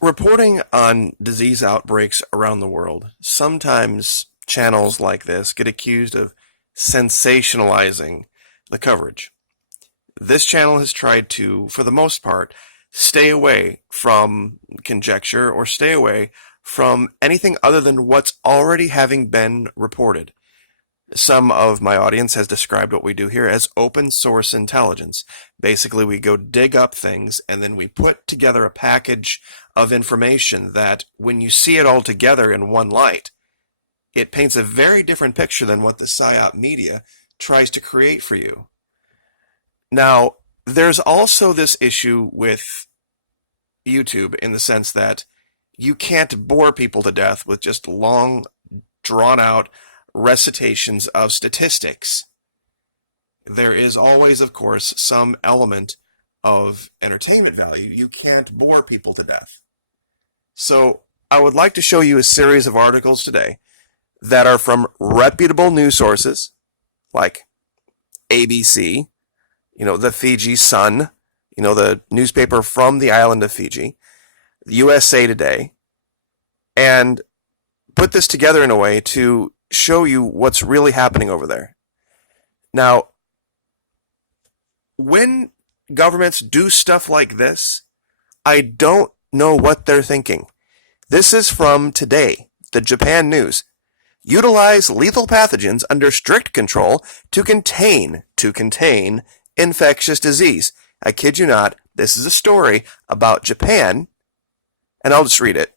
Reporting on disease outbreaks around the world, sometimes channels like this get accused of sensationalizing the coverage. This channel has tried to, for the most part, stay away from conjecture or stay away from anything other than what's already having been reported. Some of my audience has described what we do here as open source intelligence. Basically, we go dig up things and then we put together a package of information that when you see it all together in one light, it paints a very different picture than what the PSYOP media tries to create for you. Now, there's also this issue with YouTube in the sense that you can't bore people to death with just long, drawn out recitations of statistics. There is always, of course, some element of entertainment value. You can't bore people to death. So I would like to show you a series of articles today that are from reputable news sources like ABC, the Fiji Sun, the newspaper from the island of Fiji, USA Today, and put this together in a way to show you what's really happening over there. Now, when governments do stuff like this, I don't know what they're thinking. This is from today, the Japan News. Utilize lethal pathogens under strict control to contain infectious disease. I kid you not, this is a story about Japan, and I'll just read it.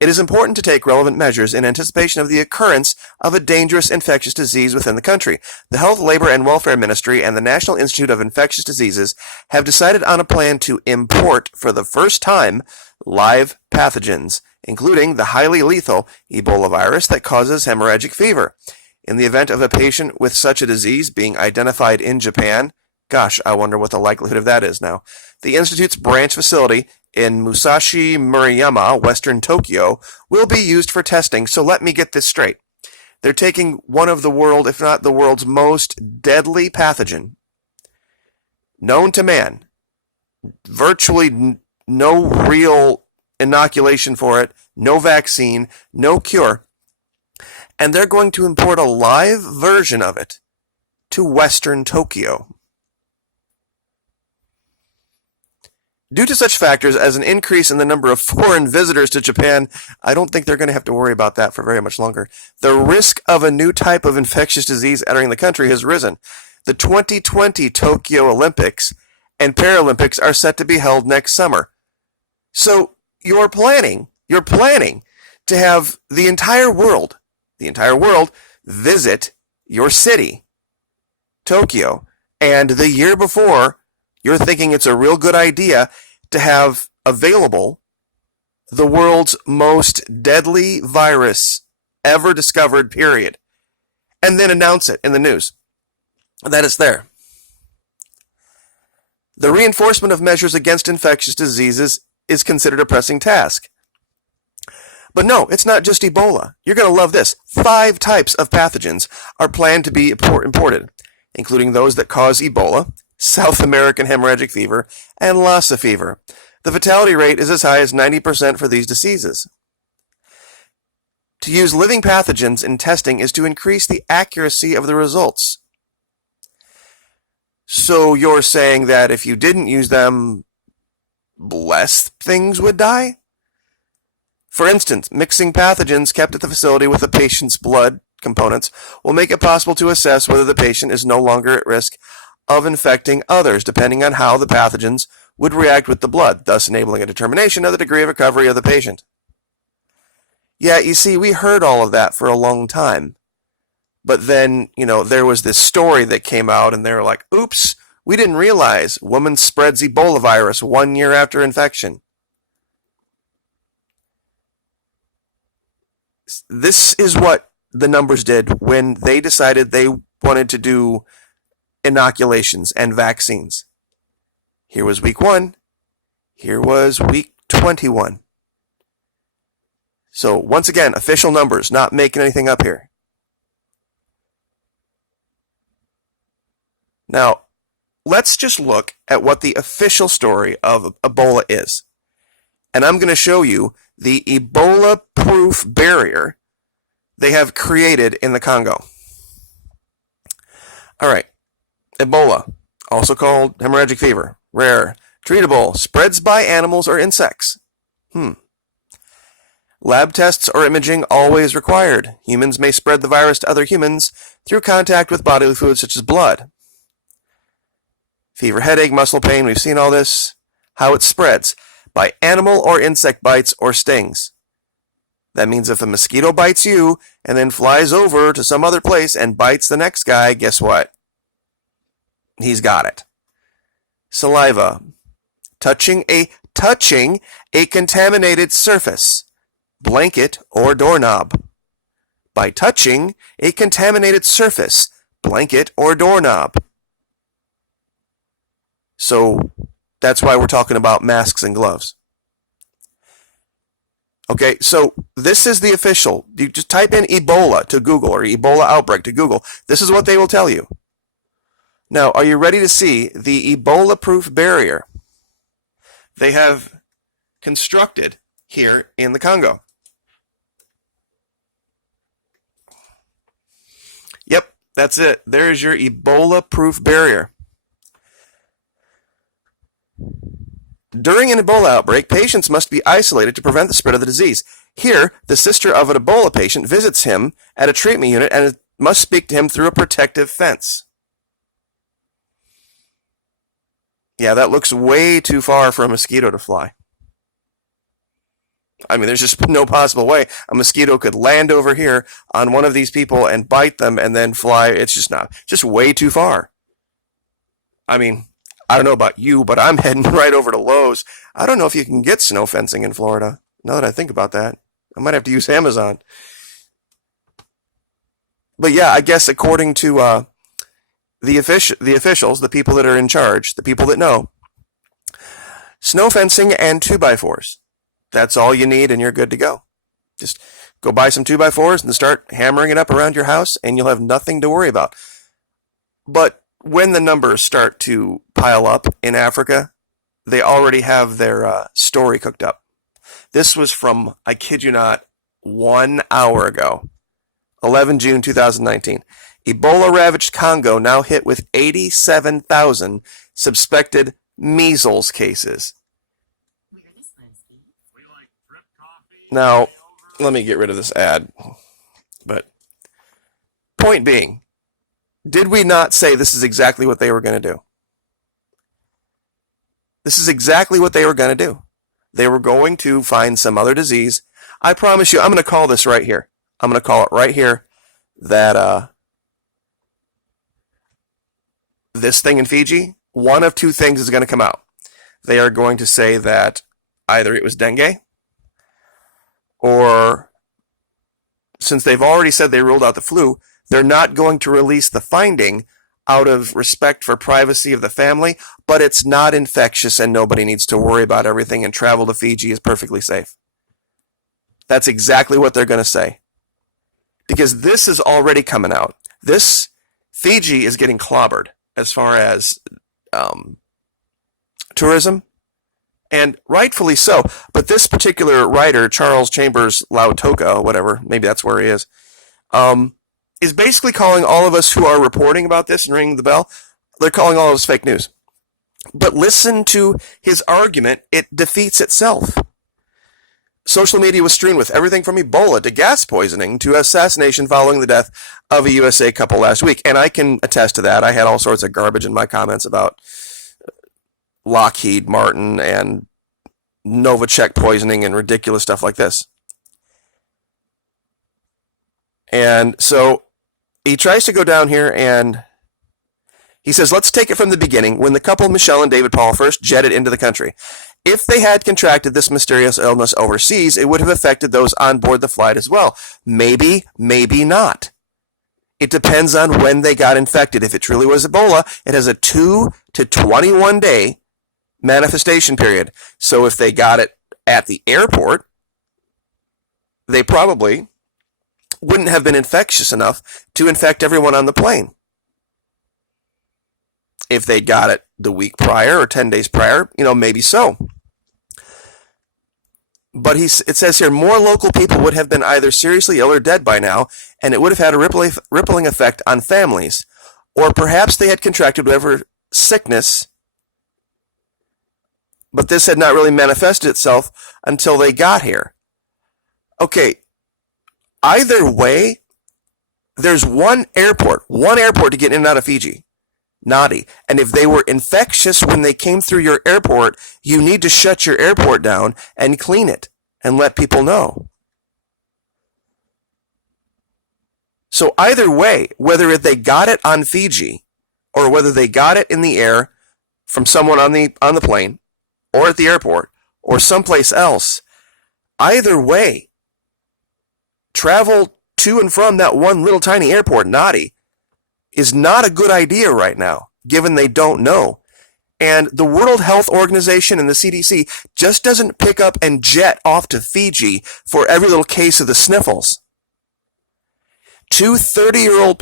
It is important to take relevant measures in anticipation of the occurrence of a dangerous infectious disease within the country. The Health, Labor, and Welfare Ministry and the National Institute of Infectious Diseases have decided on a plan to import for the first time live pathogens, including the highly lethal Ebola virus that causes hemorrhagic fever. In the event of a patient with such a disease being identified in Japan, gosh, I wonder what the likelihood of that is now. The Institute's branch facility in Musashi Murayama, western Tokyo, will be used for testing. So let me get this straight. They're taking one of the world, if not the world's most deadly pathogen, known to man, virtually no real inoculation for it, no vaccine, no cure, and they're going to import a live version of it to western Tokyo. Due to such factors as an increase in the number of foreign visitors to Japan, I don't think they're going to have to worry about that for very much longer. The risk of a new type of infectious disease entering the country has risen. The 2020 Tokyo Olympics and Paralympics are set to be held next summer. So you're planning to have the entire world visit your city, Tokyo, and the year before, you're thinking it's a real good idea to have available the world's most deadly virus ever discovered, period. And then announce it in the news that it's there. The reinforcement of measures against infectious diseases is considered a pressing task. But no, it's not just Ebola. You're going to love this. 5 types of pathogens are planned to be imported, including those that cause Ebola, South American hemorrhagic fever, and Lassa fever. The fatality rate is as high as 90% for these diseases. To use living pathogens in testing is to increase the accuracy of the results. So you're saying that if you didn't use them, less things would die? For instance, mixing pathogens kept at the facility with the patient's blood components will make it possible to assess whether the patient is no longer at risk of infecting others, depending on how the pathogens would react with the blood, thus enabling a determination of the degree of recovery of the patient. Yeah, you see, we heard all of that for a long time. But then, there was this story that came out, and they were like, oops, we didn't realize woman spreads Ebola virus 1 year after infection. This is what the numbers did when they decided they wanted to do inoculations and vaccines. Here was week 1. Here was week 21. So once again, official numbers, not making anything up here. Now, let's just look at what the official story of Ebola is. and I'm going to show you the Ebola-proof barrier they have created in the Congo. All right, Ebola, also called hemorrhagic fever, rare, treatable, spreads by animals or insects. Lab tests or imaging always required. Humans may spread the virus to other humans through contact with bodily fluids such as blood. Fever, headache, muscle pain, we've seen all this. How it spreads: by animal or insect bites or stings. That means if a mosquito bites you and then flies over to some other place and bites the next guy, guess what? He's got it. Saliva. Touching a contaminated surface, blanket or doorknob. By touching a contaminated surface, blanket or doorknob. So that's why we're talking about masks and gloves. Okay, so this is the official. You just type in Ebola to Google or Ebola outbreak to Google. This is what they will tell you. Now, are you ready to see the Ebola-proof barrier they have constructed here in the Congo? Yep, that's it. There's your Ebola-proof barrier. During an Ebola outbreak, patients must be isolated to prevent the spread of the disease. Here, the sister of an Ebola patient visits him at a treatment unit and must speak to him through a protective fence. Yeah, that looks way too far for a mosquito to fly. I mean, there's just no possible way a mosquito could land over here on one of these people and bite them and then fly. It's just way too far. I mean, I don't know about you, but I'm heading right over to Lowe's. I don't know if you can get snow fencing in Florida. Now that I think about that, I might have to use Amazon. But yeah, I guess according to the officials, the people that are in charge, the people that know, snow fencing and 2x4s. That's all you need and you're good to go. Just go buy some 2x4s and start hammering it up around your house and you'll have nothing to worry about. But when the numbers start to pile up in Africa, they already have their story cooked up. This was from, I kid you not, 1 hour ago, 11 June 2019. Ebola-ravaged Congo now hit with 87,000 suspected measles cases. Now, let me get rid of this ad. But point being, did we not say this is exactly what they were going to do? This is exactly what they were going to do. They were going to find some other disease. I promise you, I'm going to call this right here. I'm going to call it right here that this thing in Fiji, one of two things is going to come out. They are going to say that either it was dengue, or since they've already said they ruled out the flu, they're not going to release the finding out of respect for privacy of the family, but it's not infectious and nobody needs to worry about everything and travel to Fiji is perfectly safe. That's exactly what they're going to say. Because this is already coming out. Fiji is getting clobbered as far as tourism, and rightfully so. But this particular writer, Charles Chambers Lautoka, whatever, maybe that's where he is basically calling all of us who are reporting about this and ringing the bell, they're calling all of us fake news. But listen to his argument. It defeats itself. Social media was strewn with everything from Ebola to gas poisoning to assassination following the death of a USA couple last week. And I can attest to that. I had all sorts of garbage in my comments about Lockheed Martin and Novichok poisoning and ridiculous stuff like this. And so he tries to go down here and he says, let's take it from the beginning, when the couple, Michelle and David Paul, first jetted into the country. If they had contracted this mysterious illness overseas, it would have affected those on board the flight as well. Maybe, maybe not. It depends on when they got infected. If it truly was Ebola, it has a 2 to 21 day manifestation period. So if they got it at the airport, they probably wouldn't have been infectious enough to infect everyone on the plane. If they got it the week prior or 10 days prior, maybe so. But it says here, more local people would have been either seriously ill or dead by now, and it would have had a rippling effect on families. Or perhaps they had contracted whatever sickness, but this had not really manifested itself until they got here. Okay, either way, there's one airport to get in and out of Fiji. Nadi. And if they were infectious when they came through your airport, you need to shut your airport down and clean it and let people know. So either way, whether they got it on Fiji or whether they got it in the air from someone on the plane or at the airport or someplace else, either way, travel to and from that one little tiny airport, Nadi, is not a good idea right now, given they don't know. And the World Health Organization and the CDC just doesn't pick up and jet off to Fiji for every little case of the sniffles. 2 30-year-old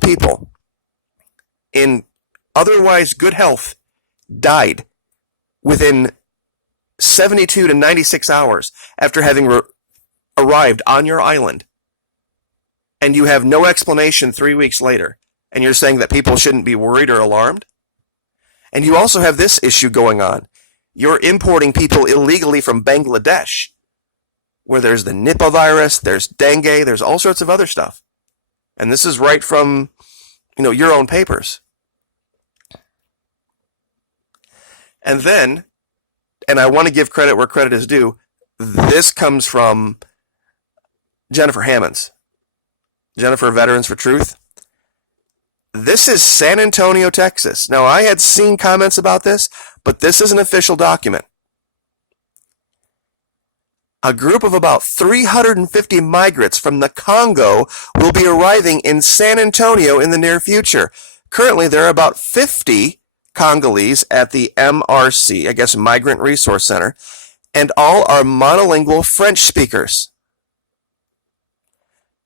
people in otherwise good health died within 72 to 96 hours after having arrived on your island. And you have no explanation 3 weeks later, and you're saying that people shouldn't be worried or alarmed? And you also have this issue going on. You're importing people illegally from Bangladesh, where there's the Nipah virus, there's dengue, there's all sorts of other stuff. And this is right from, your own papers. And then, and I want to give credit where credit is due, this comes from Jennifer Hammonds. Jennifer, Veterans for Truth. This is San Antonio, Texas. Now, I had seen comments about this, but this is an official document. A group of about 350 migrants from the Congo will be arriving in San Antonio in the near future. Currently, there are about 50 Congolese at the MRC, I guess Migrant Resource Center, and all are monolingual French speakers.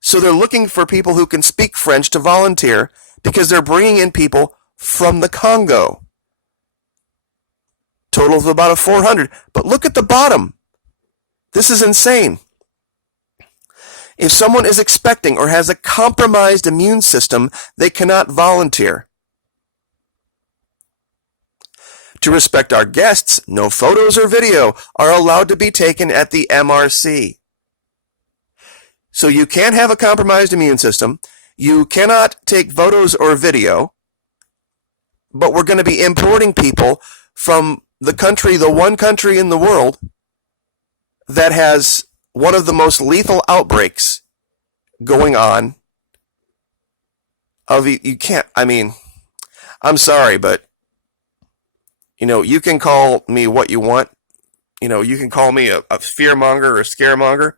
So they're looking for people who can speak French to volunteer because they're bringing in people from the Congo. Total of about 400. But look at the bottom. This is insane. If someone is expecting or has a compromised immune system, they cannot volunteer. To respect our guests, no photos or video are allowed to be taken at the MRC. So you can't have a compromised immune system. You cannot take photos or video. But we're going to be importing people from the one country in the world that has one of the most lethal outbreaks going on. You can't, I'm sorry, but, you can call me what you want. You can call me a fearmonger or a scaremonger.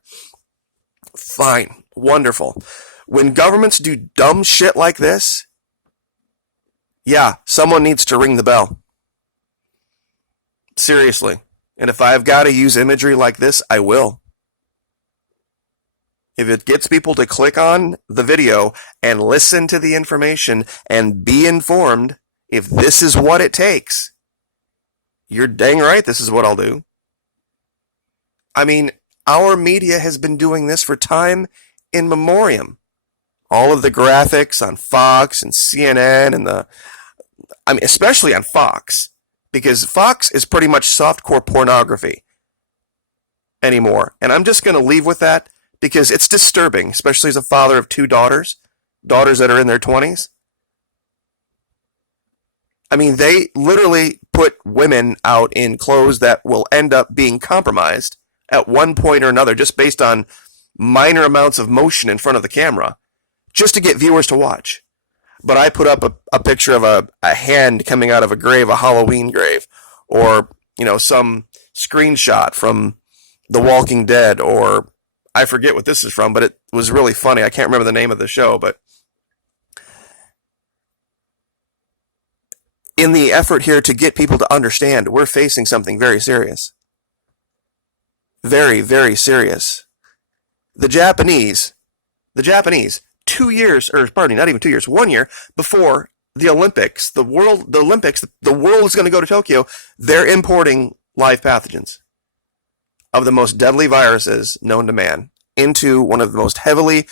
Fine. Wonderful. When governments do dumb shit like this, yeah, someone needs to ring the bell. Seriously. And if I've got to use imagery like this, I will. If it gets people to click on the video and listen to the information and be informed, if this is what it takes, you're dang right this is what I'll do. Our media has been doing this for time in memoriam. All of the graphics on Fox and CNN and especially on Fox, because Fox is pretty much softcore pornography anymore. And I'm just going to leave with that because it's disturbing, especially as a father of 2 daughters that are in their 20s. They literally put women out in clothes that will end up being compromised at one point or another, just based on minor amounts of motion in front of the camera, just to get viewers to watch. But I put up a picture of a hand coming out of a grave, a Halloween grave, or, some screenshot from The Walking Dead, or I forget what this is from, but it was really funny. I can't remember the name of the show, but in the effort here to get people to understand, we're facing something very serious. Very, very serious. The Japanese, 2 years, or pardon me, not even 2 years, 1 year before the Olympics, the world is going to go to Tokyo, they're importing live pathogens of the most deadly viruses known to man into one of the most heavily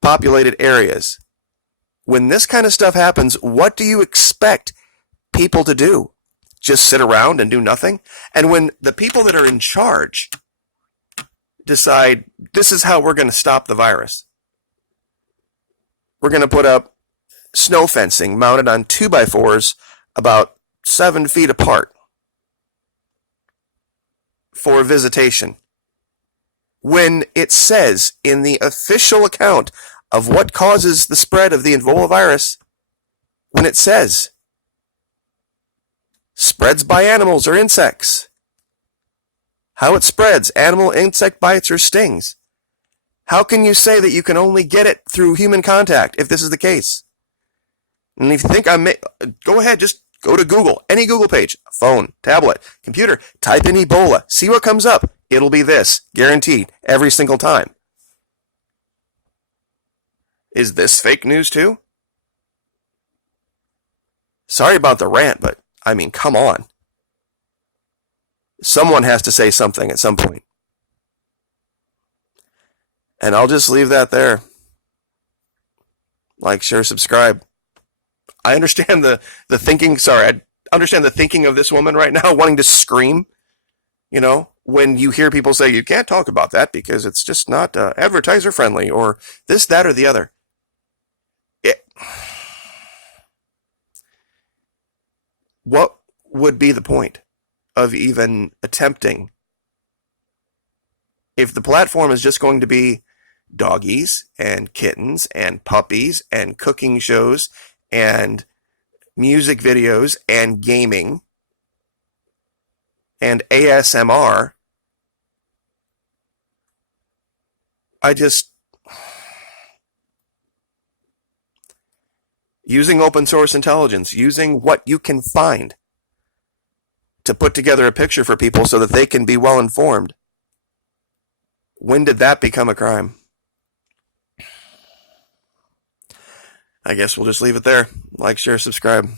populated areas. When this kind of stuff happens, what do you expect people to do? Just sit around and do nothing? And when the people that are in charge decide this is how we're going to stop the virus, we're going to put up snow fencing mounted on 2x4s about 7 feet apart for visitation. When it says in the official account of what causes the spread of the Ebola virus, when it says spreads by animals or insects, how it spreads, animal, insect bites or stings, how can you say that you can only get it through human contact if this is the case? And if you think go ahead, just go to Google, any Google page, phone, tablet, computer, type in Ebola, see what comes up. It'll be this, guaranteed, every single time. Is this fake news too? Sorry about the rant, but I mean, come on. Someone has to say something at some point. And I'll just leave that there. Like, share, subscribe. I understand the thinking, I understand the thinking of this woman right now wanting to scream, when you hear people say you can't talk about that because it's just not advertiser friendly or this, that, or the other. What would be the point of even attempting if the platform is just going to be doggies and kittens and puppies and cooking shows and music videos and gaming and ASMR? Using open source intelligence, using what you can find to put together a picture for people so that they can be well informed. When did that become a crime? I guess we'll just leave it there. Like, share, subscribe.